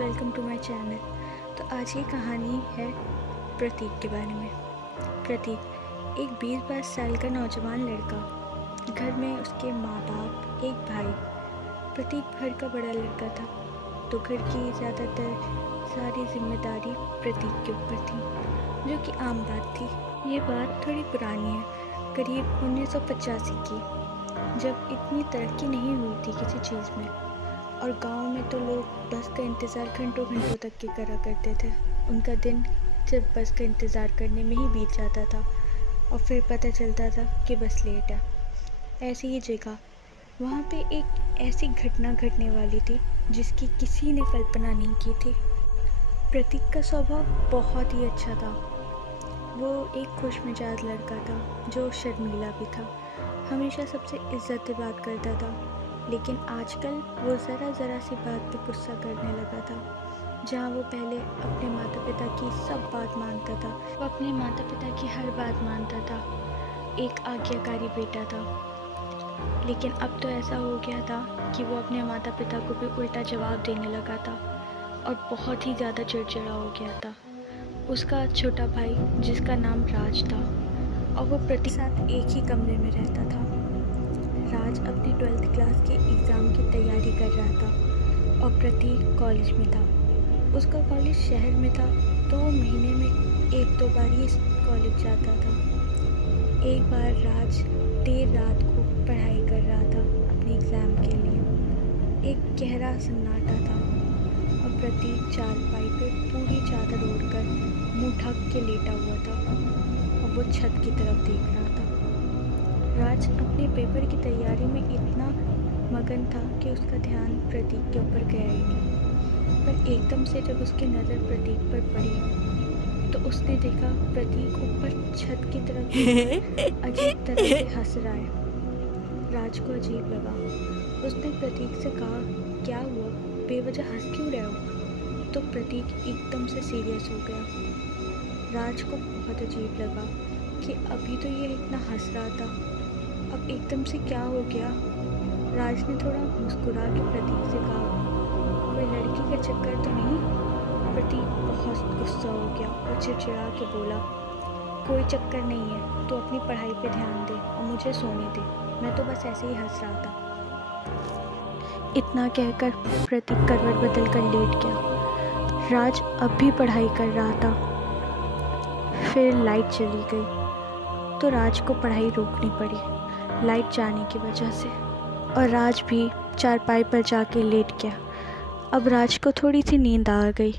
Welcome to my channel. तो आज की कहानी है प्रतीक के बारे में। प्रतीक एक 20-22 साल का नौजवान लड़का, घर में उसके माँ बाप, एक भाई। प्रतीक घर का बड़ा लड़का था, तो घर की ज़्यादातर सारी जिम्मेदारी प्रतीक के ऊपर थी, जो कि आम बात थी। ये बात थोड़ी पुरानी है, करीब 1985 की, जब इतनी तरक्की नहीं हुई थी किसी चीज़ में, और गांव में तो लोग बस का इंतज़ार घंटों घंटों तक के करा करते थे। उनका दिन सिर्फ बस का इंतज़ार करने में ही बीत जाता था, और फिर पता चलता था कि बस लेट है। ऐसी ही जगह वहाँ पे एक ऐसी घटना घटने वाली थी जिसकी किसी ने कल्पना नहीं की थी। प्रतीक का स्वभाव बहुत ही अच्छा था। वो एक खुशमिजाज लड़का था जो शर्मीला भी था, हमेशा सबसे इज्जत से बात करता था। लेकिन आजकल वो ज़रा सी बात पे गुस्सा करने लगा था। जहाँ वो पहले अपने माता पिता की सब बात मानता था, वो अपने माता पिता की हर बात मानता था, एक आज्ञाकारी बेटा था। लेकिन अब तो ऐसा हो गया था कि वो अपने माता पिता को भी उल्टा जवाब देने लगा था, और बहुत ही ज़्यादा चिड़चिड़ा हो गया था। उसका छोटा भाई, जिसका नाम राज था, और वो प्रतीक साथ एक ही कमरे में रहता था। राज अपनी 12th क्लास के एग्ज़ाम की तैयारी कर रहा था, और प्रतीक कॉलेज में था। उसका कॉलेज शहर में था, तो वो महीने में 1-2 बार ही कॉलेज जाता था। एक बार राज देर रात को पढ़ाई कर रहा था अपने एग्ज़ाम के लिए। एक गहरा सन्नाटा था, और प्रतीक चारपाई पे पूरी चादर ओढ़कर मुँह ढक के लेटा हुआ था, और वो छत की तरफ देख रहा था। राज अपने पेपर की तैयारी में इतना मगन था कि उसका ध्यान प्रतीक के ऊपर गया ही नहीं। पर एकदम से जब उसकी नज़र प्रतीक पर पड़ी, तो उसने देखा प्रतीक ऊपर छत की तरफ अजीब तरह से हंस रहा है। राज को अजीब लगा। उसने प्रतीक से कहा, क्या हुआ, बेवजह हंस क्यों रहे हो? तो प्रतीक एकदम से सीरियस हो गया। राज को बहुत अजीब लगा कि अभी तो ये इतना हंस रहा था, अब एकदम से क्या हो गया। राज ने थोड़ा मुस्कुरा के प्रतीक से कहा, कोई लड़की का चक्कर तो नहीं? प्रतीक बहुत गुस्सा हो गया और चिड़चिड़ा के बोला, कोई चक्कर नहीं है, तो अपनी पढ़ाई पे ध्यान दे और मुझे सोने दे, मैं तो बस ऐसे ही हंस रहा था। इतना कहकर प्रतीक करवट बदल कर लेट गया। राज अब भी पढ़ाई कर रहा था। फिर लाइट चली गई, तो राज को पढ़ाई रोकनी पड़ी लाइट जाने की वजह से, और राज भी चारपाई पर जाके लेट गया। अब राज को थोड़ी सी नींद आ गई।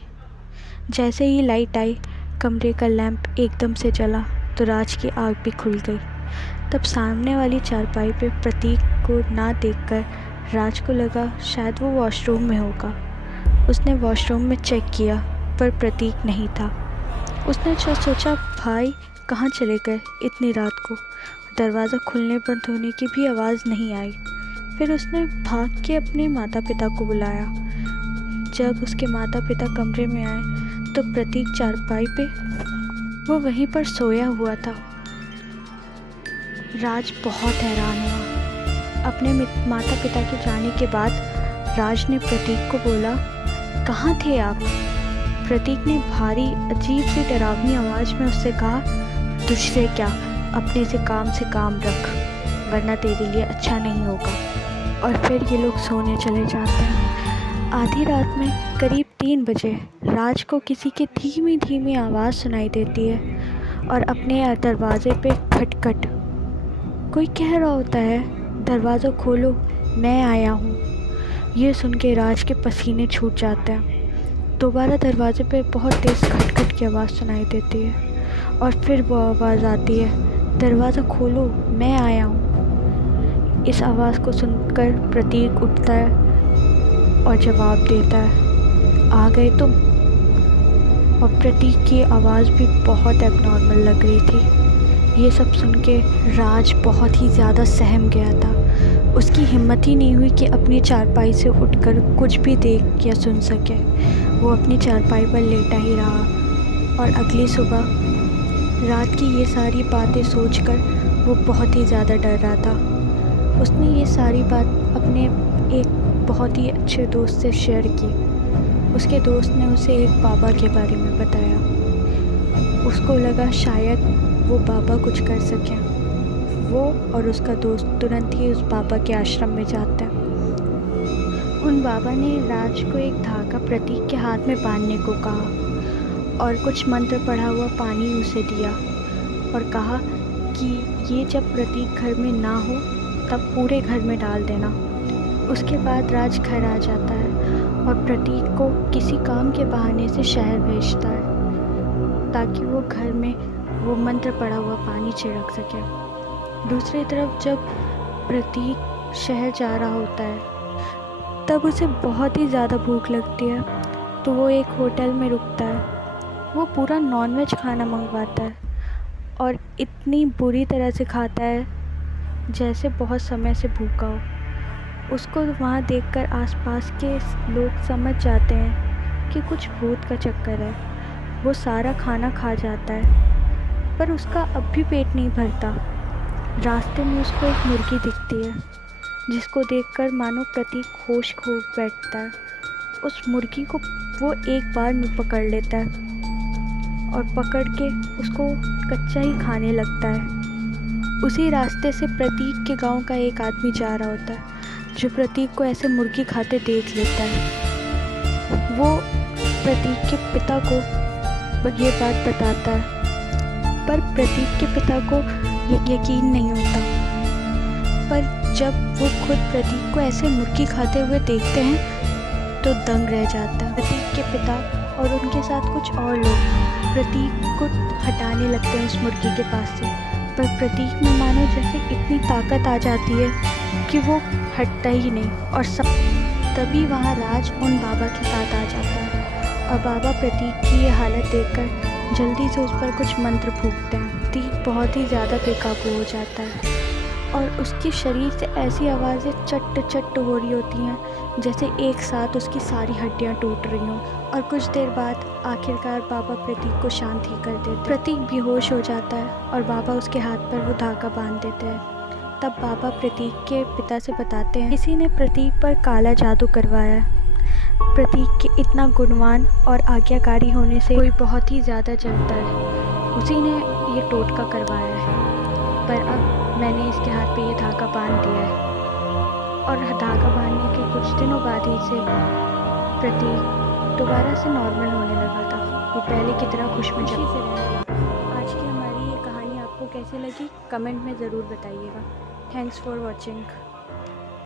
जैसे ही लाइट आई, कमरे का लैंप एकदम से जला, तो राज की आँख भी खुल गई। तब सामने वाली चारपाई पे प्रतीक को ना देखकर राज को लगा शायद वो वॉशरूम में होगा। उसने वॉशरूम में चेक किया, पर प्रतीक नहीं था। उसने सोचा, भाई कहाँ चले गए इतनी रात को? दरवाज़ा खुलने बंद होने की भी आवाज़ नहीं आई। फिर उसने भाग के अपने माता पिता को बुलाया। जब उसके माता पिता कमरे में आए, तो प्रतीक चारपाई पे वो वहीं पर सोया हुआ था। राज बहुत हैरान हुआ। अपने माता पिता के जाने के बाद राज ने प्रतीक को बोला, कहाँ थे आप? प्रतीक ने भारी अजीब सी डरावनी आवाज़ में उससे कहा, तुझसे क्या, अपने से काम रख, वरना तेरे लिए अच्छा नहीं होगा। और फिर ये लोग सोने चले जाते हैं। आधी रात में करीब 3 बजे राज को किसी की धीमी धीमी आवाज़ सुनाई देती है, और अपने दरवाजे पे खटखट। कोई कह रहा होता है, दरवाज़ा खोलो, मैं आया हूँ। ये सुन के राज के पसीने छूट जाते हैं। दोबारा दरवाजे पे बहुत तेज़ खटखट की आवाज़ सुनाई देती है, और फिर वो आवाज़ आती है, दरवाज़ा खोलो, मैं आया हूँ। इस आवाज़ को सुनकर प्रतीक उठता है और जवाब देता है, आ गए तुम? और प्रतीक की आवाज़ भी बहुत एबनॉर्मल लग रही थी। ये सब सुन के राज बहुत ही ज़्यादा सहम गया था। उसकी हिम्मत ही नहीं हुई कि अपनी चारपाई से उठकर कुछ भी देख या सुन सके। वो अपनी चारपाई पर लेटा ही रहा, और अगली सुबह रात की ये सारी बातें सोचकर वो बहुत ही ज़्यादा डर रहा था। उसने ये सारी बात अपने एक बहुत ही अच्छे दोस्त से शेयर की, उसके दोस्त ने उसे एक बाबा के बारे में बताया। उसको लगा शायद वो बाबा कुछ कर सकें। वो और उसका दोस्त तुरंत ही उस बाबा के आश्रम में जाते हैं। उन बाबा ने राज को एक धागा प्रतीक के हाथ में बांधने को कहा और कुछ मंत्र पढ़ा हुआ पानी उसे दिया और कहा कि ये जब प्रतीक घर में ना हो तब पूरे घर में डाल देना। उसके बाद राज घर आ जाता है और प्रतीक को किसी काम के बहाने से शहर भेजता है ताकि वो घर में वो मंत्र पड़ा हुआ पानी छिड़क सके। दूसरी तरफ जब प्रतीक शहर जा रहा होता है तब उसे बहुत ही ज़्यादा भूख लगती है, तो वो एक होटल में रुकता है। वो पूरा नॉनवेज खाना मंगवाता है और इतनी बुरी तरह से खाता है जैसे बहुत समय से भूखा हो। उसको वहाँ देखकर आसपास के लोग समझ जाते हैं कि कुछ भूत का चक्कर है। वो सारा खाना खा जाता है पर उसका अब भी पेट नहीं भरता। रास्ते में उसको एक मुर्गी दिखती है जिसको देखकर मानो प्रतीक होश खो बैठता है। उस मुर्गी को वो एक बार में पकड़ लेता है और पकड़ के उसको कच्चा ही खाने लगता है। उसी रास्ते से प्रतीक के गांव का एक आदमी जा रहा होता है जो प्रतीक को ऐसे मुर्गी खाते देख लेता है। वो प्रतीक के पिता को ये बात बताता है पर प्रतीक के पिता को यकीन नहीं होता। पर जब वो खुद प्रतीक को ऐसे मुर्गी खाते हुए देखते हैं तो दंग रह जाता है। प्रतीक के पिता और उनके साथ कुछ और लोग प्रतीक को हटाने लगते हैं उस मुर्गी के पास से, पर प्रतीक में मानो जैसे इतनी ताकत आ जाती है कि वो हटता ही नहीं। और सब तभी वहाँ राज उन बाबा के साथ आ जाता है और बाबा प्रतीक की ये हालत देखकर जल्दी से उस पर कुछ मंत्र फूंकते हैं। प्रतीक बहुत ही ज़्यादा बेकाबू हो जाता है और उसके शरीर से ऐसी आवाज़ें चट्ट चट्ट हो रही होती हैं जैसे एक साथ उसकी सारी हड्डियां टूट रही हों। और कुछ देर बाद आखिरकार बाबा प्रतीक को शांत ही कर देते। प्रतीक बेहोश हो जाता है और बाबा उसके हाथ पर वो धागा बांध देते हैं। तब बाबा प्रतीक के पिता से बताते हैं किसी ने प्रतीक पर काला जादू करवाया है। प्रतीक के इतना गुणवान और आज्ञाकारी होने से कोई बहुत ही ज़्यादा जलता है। उसी ने ये टोटका करवाया है, पर अब मैंने इसके हाथ पे ये धागा बांध दिया है। और धागा बांधने के कुछ दिनों बाद ही से प्रतीक दोबारा से नॉर्मल होने लगा था। वो पहले की तरह खुशी से रहने लगा। आज की हमारी ये कहानी आपको कैसी लगी कमेंट में ज़रूर बताइएगा। Thanks for watching.